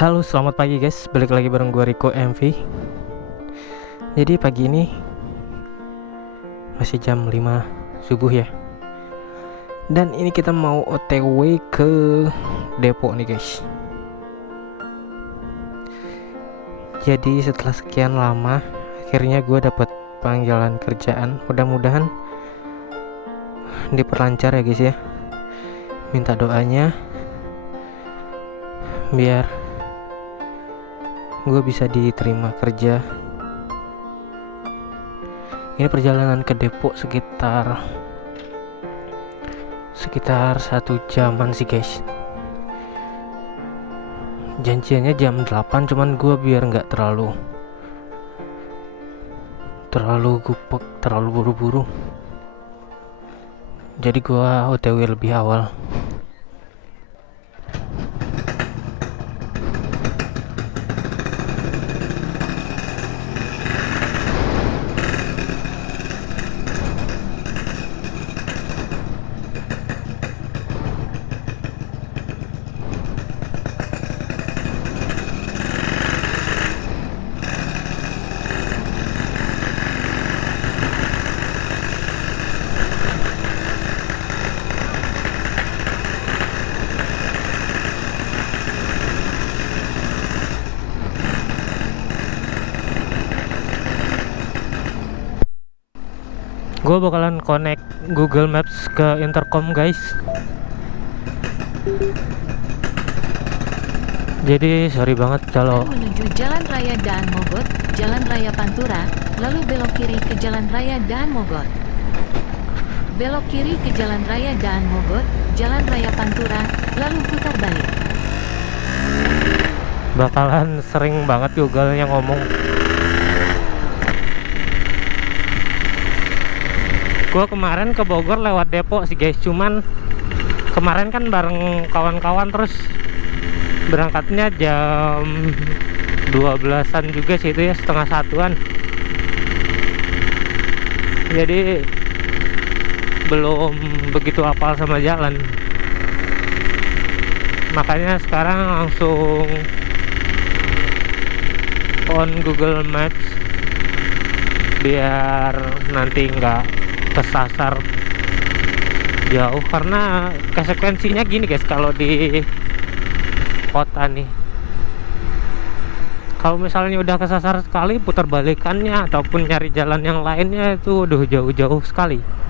Halo, selamat pagi guys. Balik lagi bareng gue Rico MV. Jadi pagi ini masih jam 5 subuh ya. Dan ini kita mau OTW ke Depok nih guys. Jadi setelah sekian lama akhirnya gue dapet panggilan kerjaan. Mudah-mudahan diperlancar ya guys ya. Minta doanya biar gue bisa diterima kerja. Ini perjalanan ke Depok sekitar 1 jaman sih guys. Janjiannya jam 8, cuman gue biar nggak terlalu gupek, terlalu buru-buru, jadi gue OTW lebih awal. Gue bakalan connect Google Maps ke intercom guys. Jadi sorry banget kalau menuju Jalan Raya Daan Mogot, Jalan Raya Pantura, lalu belok kiri ke Jalan Raya Daan Mogot. Belok kiri ke Jalan Raya Daan Mogot, Jalan Raya Pantura, lalu putar balik. bakalan sering banget Google-nya ngomong. Gue kemarin ke Bogor lewat Depok sih guys, cuman kemarin kan bareng kawan-kawan, terus berangkatnya jam 12-an juga sih, itu ya, setengah satuan. Jadi belum begitu hafal sama jalan, makanya sekarang langsung on Google Maps biar nanti nggak kesasar jauh. Karena konsekuensinya gini guys, kalau di kota nih, kalau misalnya udah kesasar sekali, putar balikannya ataupun nyari jalan yang lainnya itu udah jauh-jauh sekali.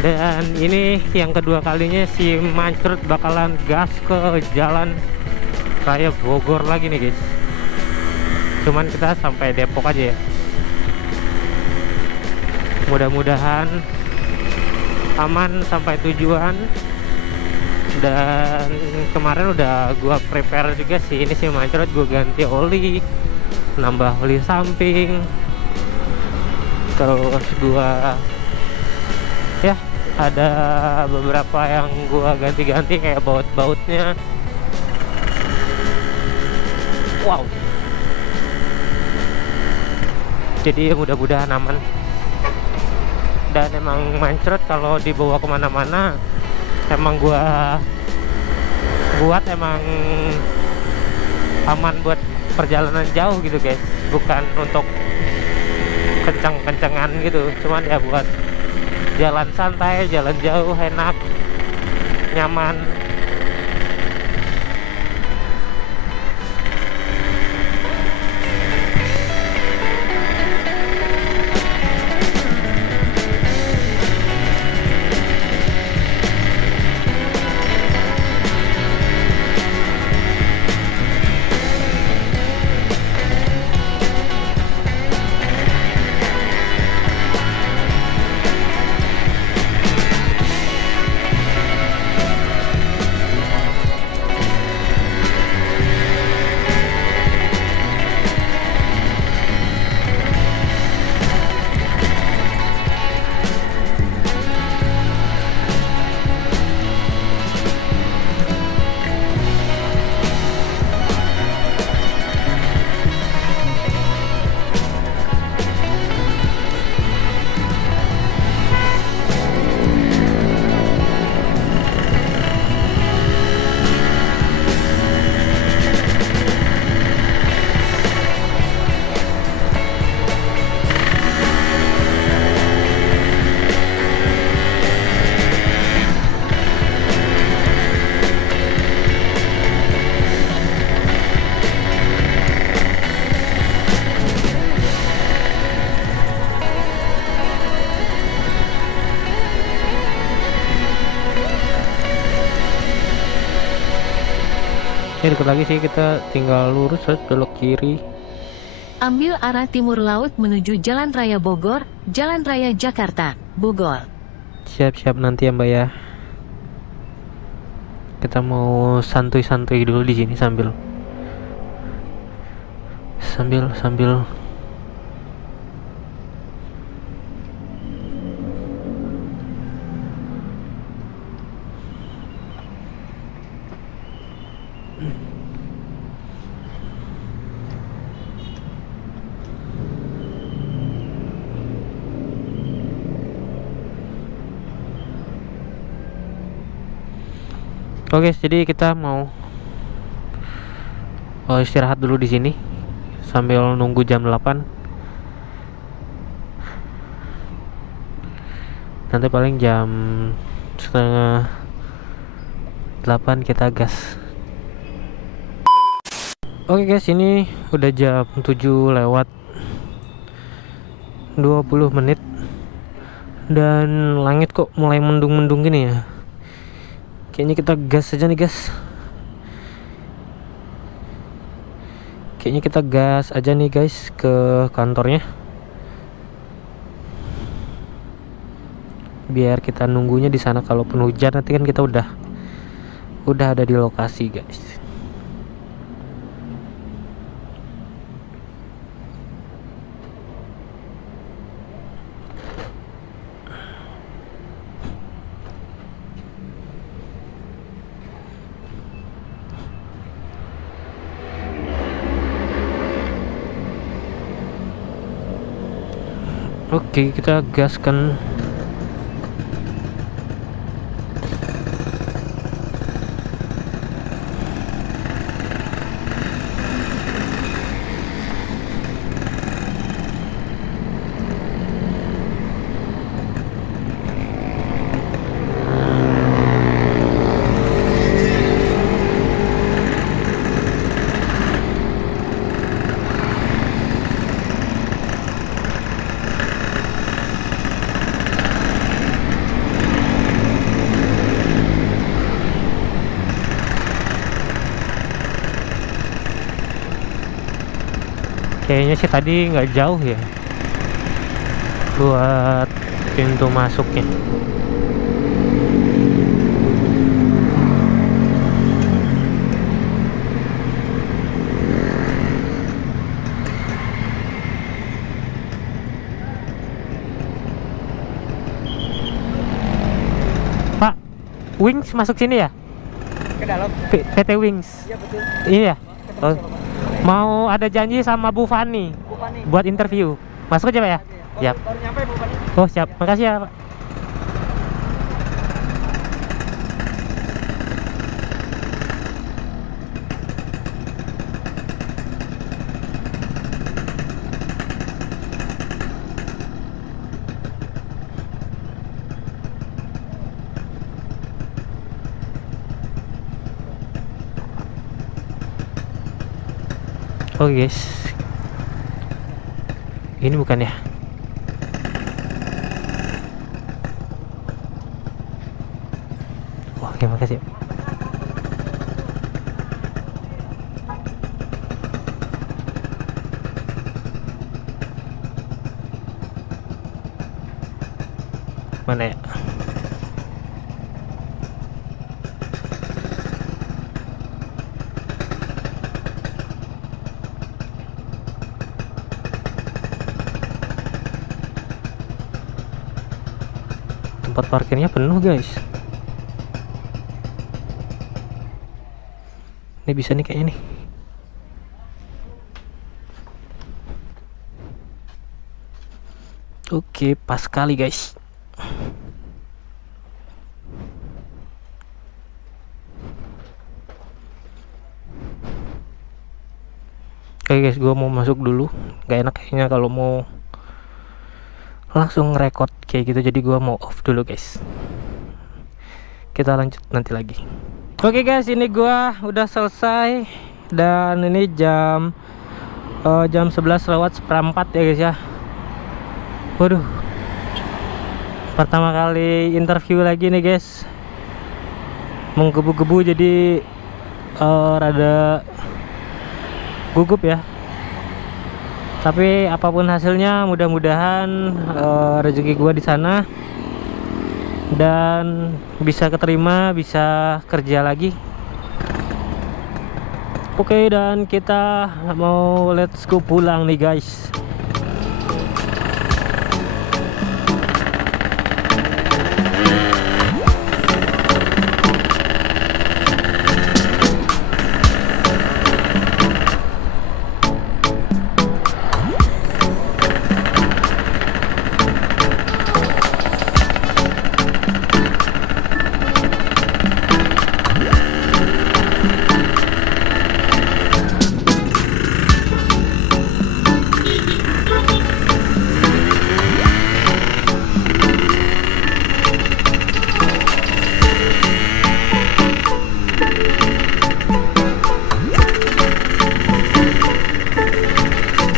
Dan ini yang kedua kalinya si Mancrut bakalan gas ke Jalan Raya Bogor lagi nih guys. Cuman kita sampai Depok aja ya. Mudah-mudahan aman sampai tujuan. Dan kemarin udah gua prepare juga sih, ini si Mancrut gua ganti oli, nambah oli samping, terus gua ya ada beberapa yang gua ganti-ganti kayak baut-bautnya. Wow, jadi mudah-mudahan aman. Dan emang Mancrut kalau dibawa kemana-mana emang gua buat emang aman buat perjalanan jauh gitu guys, bukan untuk kencang-kencangan gitu, cuman ya buat jalan santai, jalan jauh, enak, nyaman. Ini deket lagi sih, kita tinggal lurus terus belok kiri. Ambil arah timur laut menuju Jalan Raya Bogor, Jalan Raya Jakarta, Bogor. Siap-siap nanti ya Mbak ya. Kita mau santuy-santuy dulu di sini sambil Oke, jadi kita mau istirahat dulu di sini sambil nunggu jam 8. Nanti paling jam setengah 8 kita gas. Oke guys, ini udah jam 7 lewat 20 menit dan langit kok mulai mendung-mendung gini ya. Kayaknya kita gas aja nih guys. Kayaknya kita gas aja nih guys ke kantornya. Biar kita nunggunya di sana, kalaupun hujan nanti kan kita udah ada di lokasi guys. Oke, kita gaskan. Kayaknya sih tadi nggak jauh ya buat pintu masuknya. Pak, Wings masuk sini ya? Ke dalam. PT Wings. Iya betul. Iya. Ketemu Oh, sama Pak. mau ada janji sama Bu Fani Bu Fani. buat interview. Masuk aja Pak ya? Siap. Baru nyampe Bu Fani. Oh siap, makasih ya Pak. Oke guys, ini bukan ya? Oke, makasih. Mana ya? Tempat parkirnya penuh guys. Ini bisa nih kayaknya nih. Oke, pas sekali guys. Oke guys, gue mau masuk dulu. Gak enak kayaknya kalau mau langsung record kayak gitu, jadi gue mau off dulu guys. Kita lanjut nanti lagi. Oke guys, ini gue udah selesai dan ini jam 11 lewat seperempat ya guys ya. Waduh, pertama kali interview lagi nih guys, menggebu-gebu, jadi rada gugup ya. Tapi apapun hasilnya, mudah-mudahan rezeki gua di sana dan bisa keterima, bisa kerja lagi. Oke, dan kita mau let's go pulang nih guys.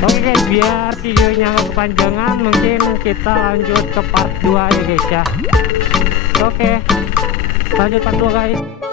Oke guys, biar videonya nggak kepanjangan, mungkin kita lanjut ke part 2 ya guys ya. Oke, lanjut part 2 guys.